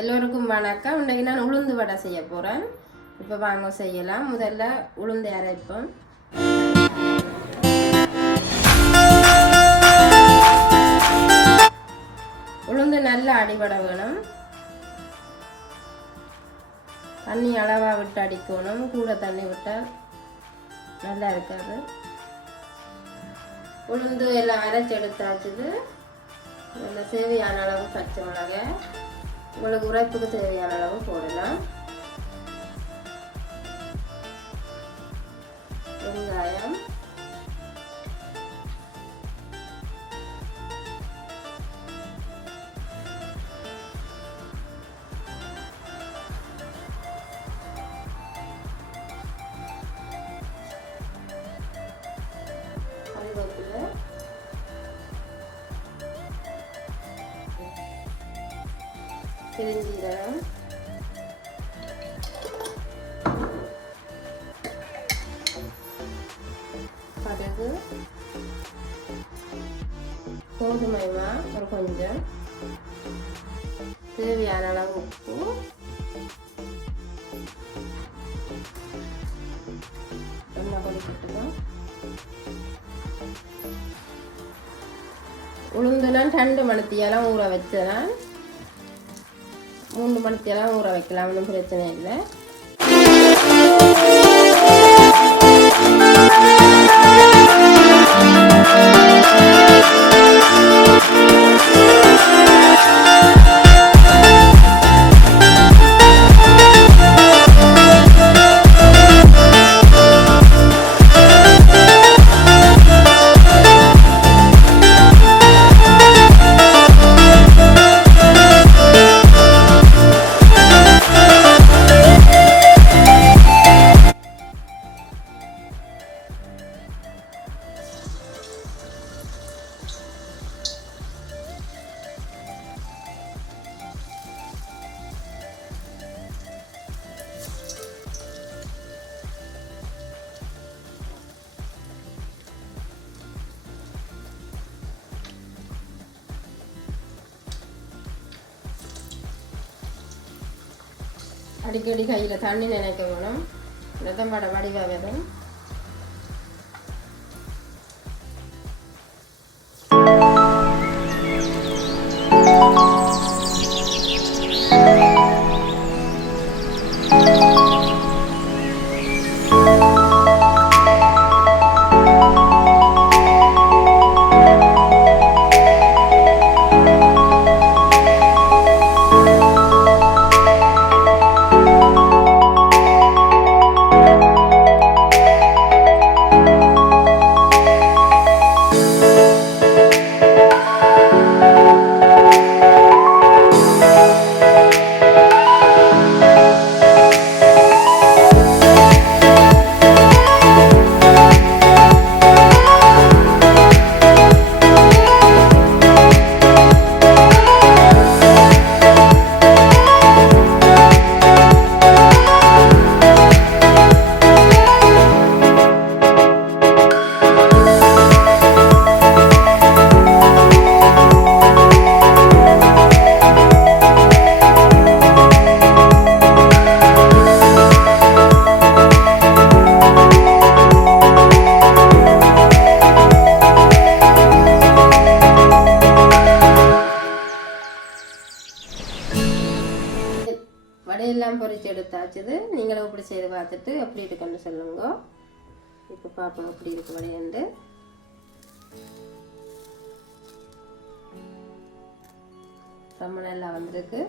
எல்லோருக்கும் வணக்கம். இன்றைக்கு நான் உளுந்து வடை செய்ய போகிறேன். இப்போ வாங்க செய்யலாம். முதல்ல உளுந்து அரைப்போம். உளுந்து நல்லா அடிபட வேணும். தண்ணி அளவாக விட்டு அடிக்கணும். கூட தண்ணி விட்டால் நல்லா இருக்காது. உளுந்து எல்லாம் அரைச்சி எடுத்தாச்சுது. நல்லா தேவையான அளவு பச்சை மிளகாய், உங்களுக்கு உரைப்புக்கு தேவையான அளவு போடலாம். வெங்காயம், கருவேப்பிலை, பெருஞ்சீரகம், கடுகு, கோதுமை மா ஒரு கொஞ்சம், தேவையான அளவு உப்பு, எண்ணெய் கொதிக்கட்டும். உளுந்து நான் 2 மணித்தியெல்லாம் ஊற வச்சேன். 3 மணித்தியெல்லாம் ஊற வைக்கலாம், ஒன்றும் பிரச்சனை இல்லை. அடிக்கடி கையில் தண்ணி நினைக்க வேணும். ரதம் வடை வடிவாக வேணும். வடையெல்லாம் பொரிச்சு எடுத்தாச்சுது. நீங்களும் இப்படி செய்து பார்த்துட்டு எப்படி இருக்குன்னு சொல்லுங்க. இப்போ பார்ப்போம் எப்படி இருக்கு வடையண்டு. ரொம்ப நல்லா வந்திருக்கு.